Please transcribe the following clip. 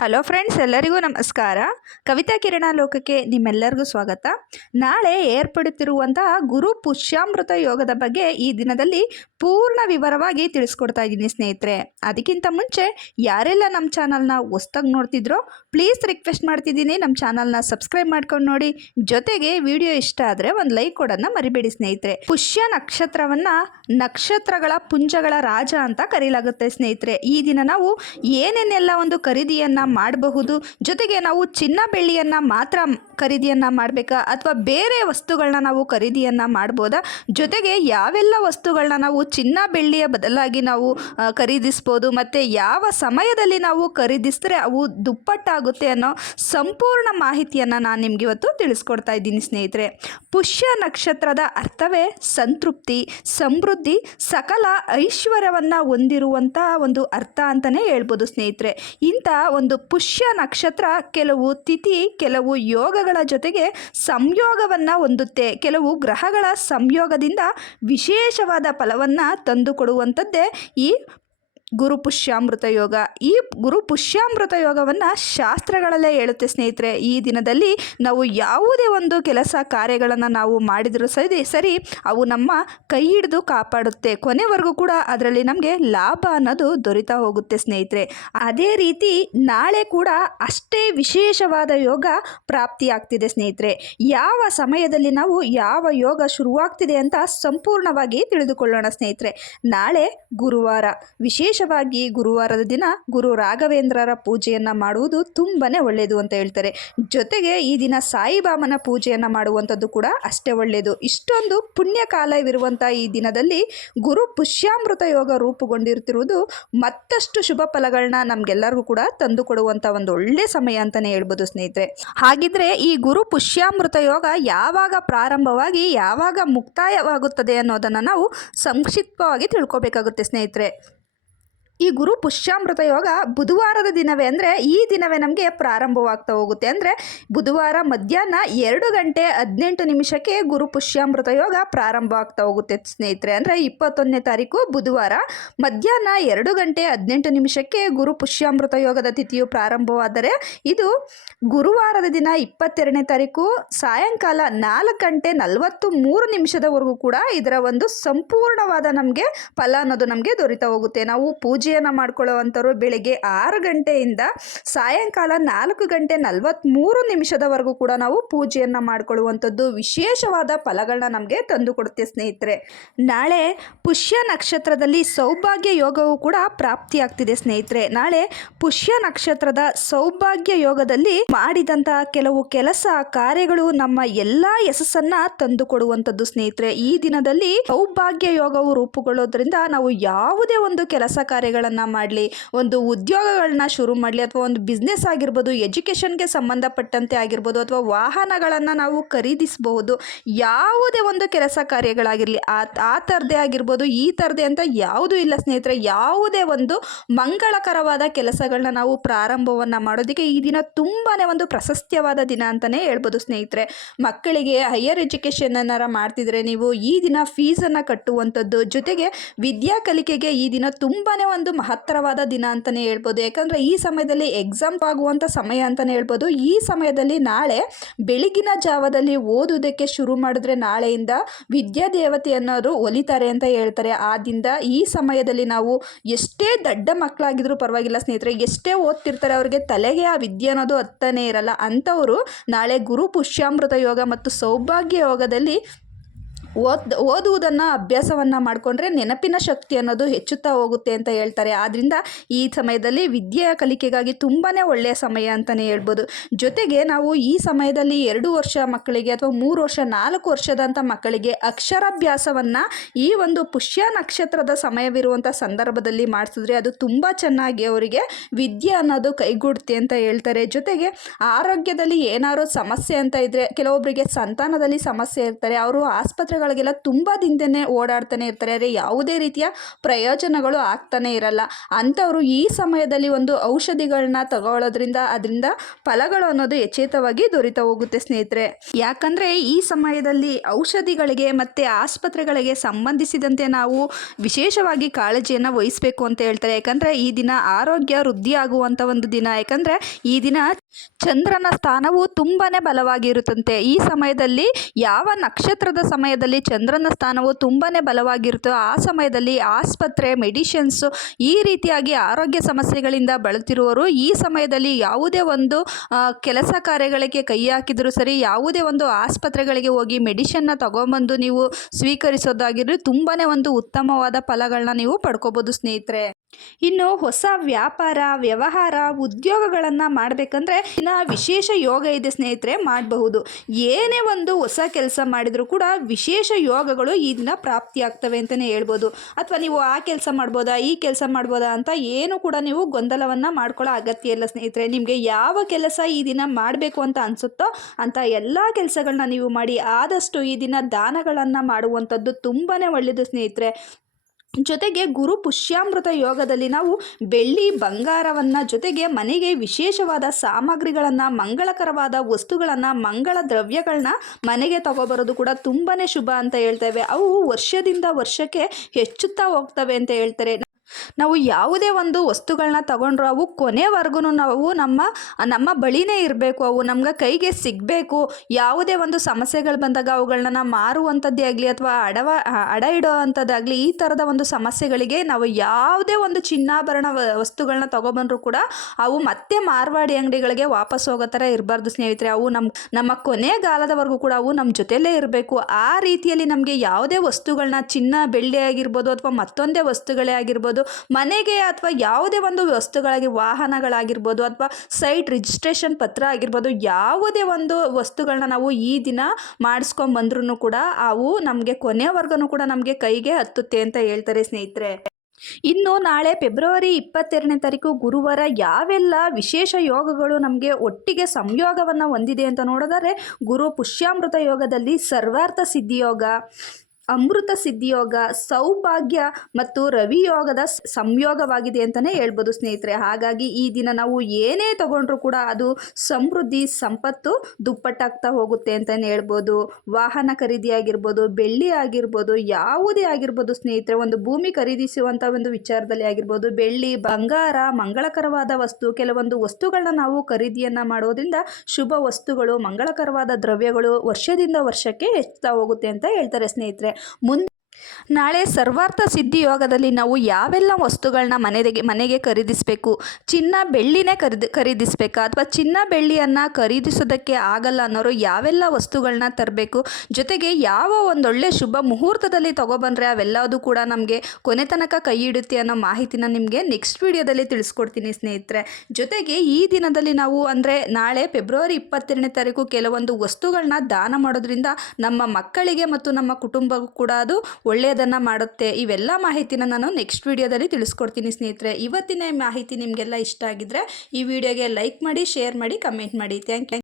Hello friends, ಎಲ್ಲರಿಗೂ ನಮಸ್ಕಾರ. ಕವಿತಾ ಕಿರಣ ಲೋಕಕ್ಕೆ ನಿಮ್ಮೆಲ್ಲರಿಗೂ ಸ್ವಾಗತ. ನಾಳೆ ಏರ್ಪಡುತ್ತಿರುವಂತಹ ಗುರು ಪುಷ್ಯಾಮೃತ ಯೋಗದ ಬಗ್ಗೆ ಈ ದಿನದಲ್ಲಿ ಪೂರ್ಣ ವಿವರವಾಗಿ ತಿಳಿಸ್ಕೊಡ್ತಾ ಇದ್ದೀನಿ ಸ್ನೇಹಿತರೆ. ಅದಕ್ಕಿಂತ ಮುಂಚೆ ಯಾರೆಲ್ಲ ನಮ್ಮ ಚಾನಲ್ನ ಹೊಸ್ದಾಗಿ ನೋಡ್ತಿದ್ರೋ ಪ್ಲೀಸ್ ರಿಕ್ವೆಸ್ಟ್ ಮಾಡ್ತಿದ್ದೀನಿ. ನಮ್ಮ ಚಾನಲ್ನ ಸಬ್ಸ್ಕ್ರೈಬ್ ಮಾಡ್ಕೊಂಡು ನೋಡಿ. ಜೊತೆಗೆ ವಿಡಿಯೋ ಇಷ್ಟ ಆದರೆ ಒಂದು ಲೈಕ್ ಕೊಡೋದನ್ನ ಮರಿಬೇಡಿ ಸ್ನೇಹಿತರೆ. ಪುಷ್ಯ ನಕ್ಷತ್ರವನ್ನು ನಕ್ಷತ್ರಗಳ ಪುಂಜಗಳ ರಾಜ ಅಂತ ಕರೀಲಾಗುತ್ತೆ ಸ್ನೇಹಿತರೆ. ಈ ದಿನ ನಾವು ಏನೇನೆಲ್ಲ ಒಂದು ಖರೀದಿಯನ್ನ ಮಾಡಬಹುದು. ಜೊತೆಗೆ ನಾವು ಚಿನ್ನ ಬೆಳ್ಳಿಯನ್ನು ಮಾತ್ರ ಖರೀದಿಯನ್ನ ಮಾಡಬೇಕಾ? ಅಥವಾ ಬೇರೆ ವಸ್ತುಗಳನ್ನ ನಾವು ಖರೀದಿಯನ್ನು ಮಾಡ್ಬೋದಾ? ಜೊತೆಗೆ ಯಾವೆಲ್ಲ ವಸ್ತುಗಳನ್ನ ನಾವು ಚಿನ್ನ ಬೆಳ್ಳಿಯ ಬದಲಾಗಿ ನಾವು ಖರೀದಿಸ್ಬೋದು, ಮತ್ತು ಯಾವ ಸಮಯದಲ್ಲಿ ನಾವು ಖರೀದಿಸಿದ್ರೆ ಅವು ದುಪ್ಪಟ್ಟಾಗುತ್ತೆ ಅನ್ನೋ ಸಂಪೂರ್ಣ ಮಾಹಿತಿಯನ್ನು ನಾನು ನಿಮ್ಗೆ ಇವತ್ತು ತಿಳಿಸ್ಕೊಡ್ತಾ ಇದ್ದೀನಿ ಸ್ನೇಹಿತರೆ. ಪುಷ್ಯ ನಕ್ಷತ್ರದ ಅರ್ಥವೇ ಸಂತೃಪ್ತಿ, ಸಮೃದ್ಧಿ, ಸಕಲ ಐಶ್ವರ್ಯವನ್ನು ಹೊಂದಿರುವಂಥ ಒಂದು ಅರ್ಥ ಅಂತಲೇ ಹೇಳ್ಬೋದು ಸ್ನೇಹಿತರೆ. ಇಂಥ ಒಂದು ಪುಷ್ಯ ನಕ್ಷತ್ರ, ಕೆಲವು ತಿಥಿ, ಕೆಲವು ಯೋಗಗಳ ಜೊತೆಗೆ ಸಂಯೋಗವನ್ನು ಹೊಂದುತ್ತೆ. ಕೆಲವು ಗ್ರಹಗಳ ಸಂಯೋಗದಿಂದ ವಿಶೇಷವಾದ ಫಲವನ್ನು ತಂದುಕೊಡುವಂಥದ್ದೇ ಈ ಗುರು ಪುಷ್ಯಾಮೃತ ಯೋಗ. ಈ ಗುರು ಪುಷ್ಯಾಮೃತ ಯೋಗವನ್ನು ಶಾಸ್ತ್ರಗಳಲ್ಲೇ ಹೇಳುತ್ತೆ ಸ್ನೇಹಿತರೆ, ಈ ದಿನದಲ್ಲಿ ನಾವು ಯಾವುದೇ ಒಂದು ಕೆಲಸ ಕಾರ್ಯಗಳನ್ನು ನಾವು ಮಾಡಿದರೂ ಸರಿ ಸರಿ ಅವು ನಮ್ಮ ಕೈ ಹಿಡಿದು ಕಾಪಾಡುತ್ತೆ. ಕೊನೆವರೆಗೂ ಕೂಡ ಅದರಲ್ಲಿ ನಮಗೆ ಲಾಭ ಅನ್ನೋದು ದೊರೀತಾ ಹೋಗುತ್ತೆ ಸ್ನೇಹಿತರೆ. ಅದೇ ರೀತಿ ನಾಳೆ ಕೂಡ ಅಷ್ಟೇ ವಿಶೇಷವಾದ ಯೋಗ ಪ್ರಾಪ್ತಿಯಾಗ್ತಿದೆ ಸ್ನೇಹಿತರೆ. ಯಾವ ಸಮಯದಲ್ಲಿ ನಾವು ಯಾವ ಯೋಗ ಶುರುವಾಗ್ತಿದೆ ಅಂತ ಸಂಪೂರ್ಣವಾಗಿ ತಿಳಿದುಕೊಳ್ಳೋಣ ಸ್ನೇಹಿತರೆ. ನಾಳೆ ಗುರುವಾರ. ವಿಶೇಷವಾಗಿ ಗುರುವಾರದ ದಿನ ಗುರು ರಾಘವೇಂದ್ರರ ಪೂಜೆಯನ್ನು ಮಾಡುವುದು ತುಂಬಾ ಒಳ್ಳೆಯದು ಅಂತ ಹೇಳ್ತಾರೆ. ಜೊತೆಗೆ ಈ ದಿನ ಸಾಯಿಬಾಮನ ಪೂಜೆಯನ್ನು ಮಾಡುವಂಥದ್ದು ಕೂಡ ಅಷ್ಟೇ ಒಳ್ಳೆಯದು ಇಷ್ಟೊಂದು ಪುಣ್ಯಕಾಲವಿರುವಂಥ ಈ ದಿನದಲ್ಲಿ ಗುರು ಪುಷ್ಯಾಮೃತ ಯೋಗ ರೂಪುಗೊಂಡಿರುತ್ತಿರುವುದು ಮತ್ತಷ್ಟು ಶುಭ ಫಲಗಳನ್ನ ನಮಗೆಲ್ಲರಿಗೂ ಕೂಡ ತಂದು ಕೊಡುವಂಥ ಒಂದು ಒಳ್ಳೆ ಸಮಯ ಅಂತಲೇ ಹೇಳ್ಬೋದು ಸ್ನೇಹಿತರೆ. ಹಾಗಿದ್ರೆ ಈ ಗುರು ಪುಷ್ಯಾಮೃತ ಯೋಗ ಯಾವಾಗ ಪ್ರಾರಂಭವಾಗಿ ಯಾವಾಗ ಮುಕ್ತಾಯವಾಗುತ್ತದೆ ಅನ್ನೋದನ್ನು ನಾವು ಸಂಕ್ಷಿಪ್ತವಾಗಿ ತಿಳ್ಕೊಬೇಕಾಗುತ್ತೆ ಸ್ನೇಹಿತರೆ. ಈ ಗುರು ಪುಷ್ಯಾಮೃತ ಯೋಗ ಬುಧವಾರದ ದಿನವೇ ಅಂದರೆ ಈ ದಿನವೇ ನಮಗೆ ಪ್ರಾರಂಭವಾಗ್ತಾ ಹೋಗುತ್ತೆ. ಅಂದರೆ ಬುಧವಾರ ಮಧ್ಯಾಹ್ನ ಎರಡು ಗಂಟೆ ಹದಿನೆಂಟು ನಿಮಿಷಕ್ಕೆ ಗುರು ಪುಷ್ಯಾಮೃತ ಯೋಗ ಪ್ರಾರಂಭ ಆಗ್ತಾ ಹೋಗುತ್ತೆ ಸ್ನೇಹಿತರೆ. ಅಂದರೆ ಇಪ್ಪತ್ತೊಂದನೇ ತಾರೀಕು ಬುಧವಾರ ಮಧ್ಯಾಹ್ನ ಎರಡು ಗಂಟೆ ಹದಿನೆಂಟು ನಿಮಿಷಕ್ಕೆ ಗುರು ಪುಷ್ಯಾಮೃತ ಯೋಗದ ತಿಥಿಯು ಪ್ರಾರಂಭವಾದರೆ ಇದು ಗುರುವಾರದ ದಿನ ಇಪ್ಪತ್ತೆರಡನೇ ತಾರೀಕು, ಸಾಯಂಕಾಲ ನಾಲ್ಕು ಗಂಟೆ ನಲವತ್ತು ಮೂರು ನಿಮಿಷದವರೆಗೂ ಕೂಡ ಇದರ ಒಂದು ಸಂಪೂರ್ಣವಾದ ನಮಗೆ ಫಲ ಅನ್ನೋದು ನಮಗೆ ದೊರೀತಾ ಹೋಗುತ್ತೆ. ನಾವು ಪೂಜೆಯನ್ನು ಮಾಡ್ಕೊಳ್ಳುವಂಥವ್ರು ಬೆಳಿಗ್ಗೆ ಆರು ಗಂಟೆಯಿಂದ ಸಾಯಂಕಾಲ ನಾಲ್ಕು ಗಂಟೆ ನಲವತ್ತ್ಮೂರು ನಿಮಿಷದವರೆಗೂ ಕೂಡ ನಾವು ಪೂಜೆಯನ್ನು ಮಾಡಿಕೊಳ್ಳುವಂಥದ್ದು ವಿಶೇಷವಾದ ಫಲಗಳನ್ನ ನಮಗೆ ತಂದು ಕೊಡುತ್ತೆ ಸ್ನೇಹಿತರೆ. ನಾಳೆ ಪುಷ್ಯ ನಕ್ಷತ್ರದಲ್ಲಿ ಸೌಭಾಗ್ಯ ಯೋಗವು ಕೂಡ ಪ್ರಾಪ್ತಿಯಾಗ್ತಿದೆ ಸ್ನೇಹಿತರೆ. ನಾಳೆ ಪುಷ್ಯ ನಕ್ಷತ್ರದ ಸೌಭಾಗ್ಯ ಯೋಗದಲ್ಲಿ ಮಾಡಿದಂತಹ ಕೆಲವು ಕೆಲಸ, ಕಾರ್ಯಗಳು ನಮ್ಮ ಎಲ್ಲ ಯಶಸ್ಸನ್ನ ತಂದು ಕೊಡುವಂಥದ್ದು ಸ್ನೇಹಿತರೆ. ಈ ದಿನದಲ್ಲಿ ಸೌಭಾಗ್ಯ ಯೋಗವು ರೂಪುಗೊಳ್ಳೋದ್ರಿಂದ ನಾವು ಯಾವುದೇ ಒಂದು ಕೆಲಸ ಕಾರ್ಯಗಳನ್ನ ಮಾಡಲಿ, ಒಂದು ಉದ್ಯೋಗಗಳನ್ನ ಶುರು ಮಾಡಲಿ ಅಥವಾ ಒಂದು ಬಿಸ್ನೆಸ್ ಆಗಿರ್ಬೋದು ಎಜುಕೇಷನ್ಗೆ ಸಂಬಂಧಪಟ್ಟಂತೆ ಆಗಿರ್ಬೋದು ಅಥವಾ ವಾಹನಗಳನ್ನು ನಾವು ಖರೀದಿಸಬಹುದು, ಯಾವುದೇ ಒಂದು ಕೆಲಸ ಕಾರ್ಯಗಳಾಗಿರಲಿ, ಆ ಆ ಥರದೇ ಆಗಿರ್ಬೋದು, ಈ ಥರದೇ ಅಂತ ಯಾವುದೂ ಇಲ್ಲ ಸ್ನೇಹಿತರೆ. ಯಾವುದೇ ಒಂದು ಮಂಗಳಕರವಾದ ಕೆಲಸಗಳನ್ನ ನಾವು ಪ್ರಾರಂಭವನ್ನು ಮಾಡೋದಕ್ಕೆ ಈ ದಿನ ತುಂಬಾ ಒಂದು ಪ್ರಶಸ್ತ್ಯವಾದ ದಿನ ಅಂತಲೇ ಹೇಳ್ಬೋದು ಸ್ನೇಹಿತರೆ. ಮಕ್ಕಳಿಗೆ ಹೈಯರ್ ಎಜುಕೇಷನ್ ಏನಾರ ಮಾಡ್ತಿದ್ರೆ ನೀವು ಈ ದಿನ ಫೀಸನ್ನು ಕಟ್ಟುವಂಥದ್ದು, ಜೊತೆಗೆ ವಿದ್ಯಾ ಕಲಿಕೆಗೆ ಈ ದಿನ ತುಂಬಾ ಒಂದು ಮಹತ್ತರವಾದ ದಿನ ಅಂತಲೇ ಹೇಳ್ಬೋದು. ಯಾಕಂದರೆ ಈ ಸಮಯದಲ್ಲಿ ಎಕ್ಸಾಮ್ ಆಗುವಂಥ ಸಮಯ ಅಂತಲೇ ಹೇಳ್ಬೋದು. ಈ ಸಮಯದಲ್ಲಿ ನಾಳೆ ಬೆಳಗಿನ ಜಾವದಲ್ಲಿ ಓದುವುದಕ್ಕೆ ಶುರು ಮಾಡಿದ್ರೆ ನಾಳೆಯಿಂದ ವಿದ್ಯಾದೇವತೆ ಅನ್ನೋರು ಒಲಿತಾರೆ ಅಂತ ಹೇಳ್ತಾರೆ. ಆದ್ದರಿಂದ ಈ ಸಮಯದಲ್ಲಿ ನಾವು ಎಷ್ಟೇ ದೊಡ್ಡ ಮಕ್ಕಳಾಗಿದ್ರು ಪರವಾಗಿಲ್ಲ ಸ್ನೇಹಿತರೆ, ಎಷ್ಟೇ ಓದ್ತಿರ್ತಾರೆ ಅವ್ರಿಗೆ ತಲೆಗೆ ಆ ವಿದ್ಯೆ ಅನ್ನೋದು ಹತ್ತನೇ ಇರಲ್ಲ. ಅಂಥವರು ನಾಳೆ ಗುರು ಪುಷ್ಯಾಮೃತ ಯೋಗ ಮತ್ತು ಸೌಭಾಗ್ಯ ಯೋಗದಲ್ಲಿ ಓದ್, ಓದುವುದನ್ನು ಅಭ್ಯಾಸವನ್ನು ಮಾಡಿಕೊಂಡ್ರೆ ನೆನಪಿನ ಶಕ್ತಿ ಅನ್ನೋದು ಹೆಚ್ಚುತ್ತಾ ಹೋಗುತ್ತೆ ಅಂತ ಹೇಳ್ತಾರೆ. ಆದ್ದರಿಂದ ಈ ಸಮಯದಲ್ಲಿ ವಿದ್ಯೆಯ ಕಲಿಕೆಗಾಗಿ ತುಂಬಾ ಒಳ್ಳೆಯ ಸಮಯ ಅಂತಲೇ ಹೇಳ್ಬೋದು. ಜೊತೆಗೆ ನಾವು ಈ ಸಮಯದಲ್ಲಿ ಎರಡು ವರ್ಷ ಮಕ್ಕಳಿಗೆ ಅಥವಾ ಮೂರು ವರ್ಷ, ನಾಲ್ಕು ವರ್ಷದಂಥ ಮಕ್ಕಳಿಗೆ ಅಕ್ಷರಾಭ್ಯಾಸವನ್ನು ಈ ಒಂದು ಪುಷ್ಯ ನಕ್ಷತ್ರದ ಸಮಯವಿರುವಂಥ ಸಂದರ್ಭದಲ್ಲಿ ಮಾಡಿಸಿದ್ರೆ ಅದು ತುಂಬ ಚೆನ್ನಾಗಿ ಅವರಿಗೆ ವಿದ್ಯೆ ಅನ್ನೋದು ಕೈಗೂಡುತ್ತೆ ಅಂತ ಹೇಳ್ತಾರೆ. ಜೊತೆಗೆ ಆರೋಗ್ಯದಲ್ಲಿ ಏನಾದರೂ ಸಮಸ್ಯೆ ಅಂತ ಇದ್ದರೆ ಕೆಲವೊಬ್ಬರಿಗೆ ಸಂತಾನದಲ್ಲಿ ಸಮಸ್ಯೆ ಇರ್ತಾರೆ. ಅವರು ಆಸ್ಪತ್ರೆಗಳ ಆಸ್ಪತ್ರೆಗಳಿಗೆಲ್ಲ ತುಂಬ ದಿನದೇ ಓಡಾಡ್ತಾನೆ ಇರ್ತಾರೆ. ಆದರೆ ಯಾವುದೇ ರೀತಿಯ ಪ್ರಯೋಜನಗಳು ಆಗ್ತಾನೆ ಇರಲ್ಲ. ಅಂಥವರು ಈ ಸಮಯದಲ್ಲಿ ಒಂದು ಔಷಧಿಗಳನ್ನ ತಗೊಳ್ಳೋದ್ರಿಂದ ಅದರಿಂದ ಫಲಗಳು ಅನ್ನೋದು ಯಚೇತವಾಗಿ ದೊರೀತ ಹೋಗುತ್ತೆ ಸ್ನೇಹಿತರೆ. ಯಾಕಂದರೆ ಈ ಸಮಯದಲ್ಲಿ ಔಷಧಿಗಳಿಗೆ ಮತ್ತು ಆಸ್ಪತ್ರೆಗಳಿಗೆ ಸಂಬಂಧಿಸಿದಂತೆ ನಾವು ವಿಶೇಷವಾಗಿ ಕಾಳಜಿಯನ್ನು ವಹಿಸಬೇಕು ಅಂತ ಹೇಳ್ತಾರೆ. ಯಾಕಂದರೆ ಈ ದಿನ ಆರೋಗ್ಯ ವೃದ್ಧಿಯಾಗುವಂಥ ಒಂದು ದಿನ. ಯಾಕಂದರೆ ಈ ದಿನ ಚಂದ್ರನ ಸ್ಥಾನವು ತುಂಬಾ ಬಲವಾಗಿರುತ್ತಂತೆ. ಈ ಸಮಯದಲ್ಲಿ ಯಾವ ನಕ್ಷತ್ರದ ಸಮಯದಲ್ಲಿ ಚಂದ್ರನ ಸ್ಥಾನವು ತುಂಬಾ ಬಲವಾಗಿರುತ್ತೋ, ಆ ಸಮಯದಲ್ಲಿ ಆಸ್ಪತ್ರೆ, ಮೆಡಿಷನ್ಸು ಈ ರೀತಿಯಾಗಿ ಆರೋಗ್ಯ ಸಮಸ್ಯೆಗಳಿಂದ ಬಳಲ್ತಿರುವವರು, ಈ ಸಮಯದಲ್ಲಿ ಯಾವುದೇ ಒಂದು ಕೆಲಸ ಕಾರ್ಯಗಳಿಗೆ ಕೈ ಹಾಕಿದರೂ ಸರಿ, ಯಾವುದೇ ಒಂದು ಆಸ್ಪತ್ರೆಗಳಿಗೆ ಹೋಗಿ ಮೆಡಿಷನ್ನ ತಗೊಂಬಂದು ನೀವು ಸ್ವೀಕರಿಸೋದಾಗಿರಲಿ ತುಂಬಾ ಒಂದು ಉತ್ತಮವಾದ ಫಲಗಳನ್ನ ನೀವು ಪಡ್ಕೋಬೋದು ಸ್ನೇಹಿತರೆ. ಇನ್ನು ಹೊಸ ವ್ಯಾಪಾರ, ವ್ಯವಹಾರ, ಉದ್ಯೋಗಗಳನ್ನು ಮಾಡಬೇಕಂದ್ರೆ ಇನ್ನು ವಿಶೇಷ ಯೋಗ ಇದೆ ಸ್ನೇಹಿತರೆ ಮಾಡಬಹುದು. ಏನೇ ಒಂದು ಹೊಸ ಕೆಲಸ ಮಾಡಿದರೂ ಕೂಡ ವಿಶೇಷ ಯೋಗಗಳು ಈ ದಿನ ಪ್ರಾಪ್ತಿಯಾಗ್ತವೆ ಅಂತಲೇ ಹೇಳ್ಬೋದು. ಅಥವಾ ನೀವು ಆ ಕೆಲಸ ಮಾಡ್ಬೋದಾ, ಈ ಕೆಲಸ ಮಾಡ್ಬೋದಾ ಅಂತ ಏನು ಕೂಡ ನೀವು ಗೊಂದಲವನ್ನು ಮಾಡ್ಕೊಳ್ಳೋ ಅಗತ್ಯ ಇಲ್ಲ ಸ್ನೇಹಿತರೆ. ನಿಮಗೆ ಯಾವ ಕೆಲಸ ಈ ದಿನ ಮಾಡಬೇಕು ಅಂತ ಅನಿಸುತ್ತೋ ಅಂತ ಎಲ್ಲ ಕೆಲಸಗಳನ್ನ ನೀವು ಮಾಡಿ, ಆದಷ್ಟು ಈ ದಿನ ದಾನಗಳನ್ನು ಮಾಡುವಂಥದ್ದು ತುಂಬಾ ಒಳ್ಳೆಯದು ಸ್ನೇಹಿತರೆ. ಜೊತೆಗೆ ಗುರು ಪುಷ್ಯಾಮೃತ ಯೋಗದಲ್ಲಿ ನಾವು ಬೆಳ್ಳಿ ಬಂಗಾರವನ್ನು ಜೊತೆಗೆ ಮನೆಗೆ ವಿಶೇಷವಾದ ಸಾಮಗ್ರಿಗಳನ್ನು, ಮಂಗಳಕರವಾದ ವಸ್ತುಗಳನ್ನು, ಮಂಗಳ ದ್ರವ್ಯಗಳನ್ನ ಮನೆಗೆ ತಗೋಬರೋದು ಕೂಡ ತುಂಬಾ ಶುಭ ಅಂತ ಹೇಳ್ತೇವೆ. ಅವು ವರ್ಷದಿಂದ ವರ್ಷಕ್ಕೆ ಹೆಚ್ಚುತ್ತಾ ಹೋಗ್ತವೆ ಅಂತ ಹೇಳ್ತಾರೆ. ನಾವು ಯಾವುದೇ ಒಂದು ವಸ್ತುಗಳನ್ನ ತಗೊಂಡ್ರು ಅವು ಕೊನೆವರೆಗೂ ನಾವು ನಮ್ಮ ನಮ್ಮ ಬಳಿನೇ ಇರಬೇಕು, ಅವು ನಮ್ಗೆ ಕೈಗೆ ಸಿಗಬೇಕು. ಯಾವುದೇ ಒಂದು ಸಮಸ್ಯೆಗಳು ಬಂದಾಗ ಅವುಗಳನ್ನ ಮಾರುವಂಥದ್ದೇ ಆಗಲಿ ಅಥವಾ ಅಡವ ಅಡ ಇಡೋ ಅಂಥದ್ದಾಗಲಿ ಈ ಥರದ ಒಂದು ಸಮಸ್ಯೆಗಳಿಗೆ ನಾವು ಯಾವುದೇ ಒಂದು ಚಿನ್ನಾಭರಣ ವಸ್ತುಗಳನ್ನ ತಗೊಬಂದರೂ ಕೂಡ ಅವು ಮತ್ತೆ ಮಾರ್ವಾಡಿ ಅಂಗಡಿಗಳಿಗೆ ವಾಪಸ್ ಹೋಗೋ ಥರ ಇರಬಾರ್ದು ಸ್ನೇಹಿತರೆ. ಅವು ನಮ್ಮ ನಮ್ಮ ಕೊನೆಗಾಲದವರೆಗೂ ಕೂಡ ಅವು ನಮ್ಮ ಜೊತೆಲೇ ಇರಬೇಕು. ಆ ರೀತಿಯಲ್ಲಿ ನಮಗೆ ಯಾವುದೇ ವಸ್ತುಗಳನ್ನ ಚಿನ್ನ ಬೆಳ್ಳಿ ಆಗಿರ್ಬೋದು ಅಥವಾ ಮತ್ತೊಂದೇ ವಸ್ತುಗಳೇ ಆಗಿರ್ಬೋದು ಮನೆಗೆ ಅಥವಾ ಯಾವುದೇ ಒಂದು ವಸ್ತುಗಳಿಗೆ, ವಾಹನಗಳಾಗಿರ್ಬೋದು ಅಥವಾ ಸೈಟ್ ರಿಜಿಸ್ಟ್ರೇಷನ್ ಪತ್ರ ಆಗಿರ್ಬೋದು, ಯಾವುದೇ ಒಂದು ವಸ್ತುಗಳನ್ನ ನಾವು ಈ ದಿನ ಮಾಡಿಸ್ಕೊಂಬಂದ್ರೂ ಕೂಡ ಅವು ನಮಗೆ ಕೊನೆವರೆಗೂ ಕೂಡ ನಮಗೆ ಕೈಗೆ ಹತ್ತುತ್ತೆ ಅಂತ ಹೇಳ್ತಾರೆ ಸ್ನೇಹಿತರೆ. ಇನ್ನು ನಾಳೆ ಫೆಬ್ರವರಿ ಇಪ್ಪತ್ತೆರಡನೇ ತಾರೀಕು ಗುರುವಾರ ಯಾವೆಲ್ಲ ವಿಶೇಷ ಯೋಗಗಳು ನಮಗೆ ಒಟ್ಟಿಗೆ ಸಂಯೋಗವನ್ನು ಹೊಂದಿದೆ ಅಂತ ನೋಡಿದರೆ ಗುರು ಪುಷ್ಯಾಮೃತ ಯೋಗದಲ್ಲಿ ಸರ್ವಾರ್ಥ ಸಿದ್ಧಿಯೋಗ ಅಮೃತ ಸಿದ್ಧಿಯೋಗ ಸೌಭಾಗ್ಯ ಮತ್ತು ರವಿಯೋಗದ ಸಂಯೋಗವಾಗಿದೆ ಅಂತಲೇ ಹೇಳ್ಬೋದು ಸ್ನೇಹಿತರೆ. ಹಾಗಾಗಿ ಈ ದಿನ ನಾವು ಏನೇ ತಗೊಂಡ್ರೂ ಕೂಡ ಅದು ಸಮೃದ್ಧಿ, ಸಂಪತ್ತು ದುಪ್ಪಟ್ಟಾಗ್ತಾ ಹೋಗುತ್ತೆ ಅಂತಲೇ ಹೇಳ್ಬೋದು. ವಾಹನ ಖರೀದಿ ಆಗಿರ್ಬೋದು, ಬೆಳ್ಳಿ ಆಗಿರ್ಬೋದು, ಯಾವುದೇ ಆಗಿರ್ಬೋದು ಸ್ನೇಹಿತರೆ. ಒಂದು ಭೂಮಿ ಖರೀದಿಸುವಂಥ ಒಂದು ವಿಚಾರದಲ್ಲಿ ಆಗಿರ್ಬೋದು, ಬೆಳ್ಳಿ, ಬಂಗಾರ, ಮಂಗಳಕರವಾದ ವಸ್ತು, ಕೆಲವೊಂದು ವಸ್ತುಗಳನ್ನ ನಾವು ಖರೀದಿಯನ್ನು ಮಾಡೋದ್ರಿಂದ ಶುಭ ವಸ್ತುಗಳು, ಮಂಗಳಕರವಾದ ದ್ರವ್ಯಗಳು ವರ್ಷದಿಂದ ವರ್ಷಕ್ಕೆ ಹೆಚ್ಚುತ್ತಾ ಹೋಗುತ್ತೆ ಅಂತ ಹೇಳ್ತಾರೆ ಸ್ನೇಹಿತರೆ. ಮುಂದೆ ನಾಳೆ ಸರ್ವಾರ್ಥ ಸಿದ್ಧಿ ಯೋಗದಲ್ಲಿ ನಾವು ಯಾವೆಲ್ಲ ವಸ್ತುಗಳನ್ನ ಮನೆಗೆ ಮನೆಗೆ ಖರೀದಿಸಬೇಕು? ಚಿನ್ನ ಬೆಳ್ಳಿನೇ ಖರೀದಿ, ಖರೀದಿಸಬೇಕಾ? ಅಥವಾ ಚಿನ್ನ ಬೆಳ್ಳಿಯನ್ನು ಖರೀದಿಸೋದಕ್ಕೆ ಆಗಲ್ಲ ಅನ್ನೋರು ಯಾವೆಲ್ಲ ವಸ್ತುಗಳನ್ನ ತರಬೇಕು? ಜೊತೆಗೆ ಯಾವ ಒಂದೊಳ್ಳೆ ಶುಭ ಮುಹೂರ್ತದಲ್ಲಿ ತೊಗೊಬಂದರೆ ಅವೆಲ್ಲದೂ ಕೂಡ ನಮಗೆ ಕೊನೆ ತನಕ ಕೈ ಇಡುತ್ತೆ ಅನ್ನೋ ಮಾಹಿತಿನ ನಿಮಗೆ ನೆಕ್ಸ್ಟ್ ವಿಡಿಯೋದಲ್ಲಿ ತಿಳಿಸ್ಕೊಡ್ತೀನಿ ಸ್ನೇಹಿತರೆ. ಜೊತೆಗೆ ಈ ದಿನದಲ್ಲಿ ನಾವು ಅಂದರೆ ನಾಳೆ ಫೆಬ್ರವರಿ ಇಪ್ಪತ್ತೆರಡನೇ ತಾರೀಕು ಕೆಲವೊಂದು ವಸ್ತುಗಳನ್ನ ದಾನ ಮಾಡೋದ್ರಿಂದ ನಮ್ಮ ಮಕ್ಕಳಿಗೆ ಮತ್ತು ನಮ್ಮ ಕುಟುಂಬಕ್ಕೂ ಕೂಡ ಅದು ಒಳ್ಳೆಯದನ್ನು ಮಾಡುತ್ತೆ. ಇವೆಲ್ಲ ಮಾಹಿತಿನ ನಾನು ನೆಕ್ಸ್ಟ್ ವಿಡಿಯೋದಲ್ಲಿ ತಿಳಿಸ್ಕೊಡ್ತೀನಿ ಸ್ನೇಹಿತರೆ. ಇವತ್ತಿನ ಮಾಹಿತಿ ನಿಮಗೆಲ್ಲ ಇಷ್ಟ ಆಗಿದ್ರೆ ಈ ವಿಡಿಯೋಗೆ ಲೈಕ್ ಮಾಡಿ ಶೇರ್ ಮಾಡಿ ಕಮೆಂಟ್ ಮಾಡಿ. Thank you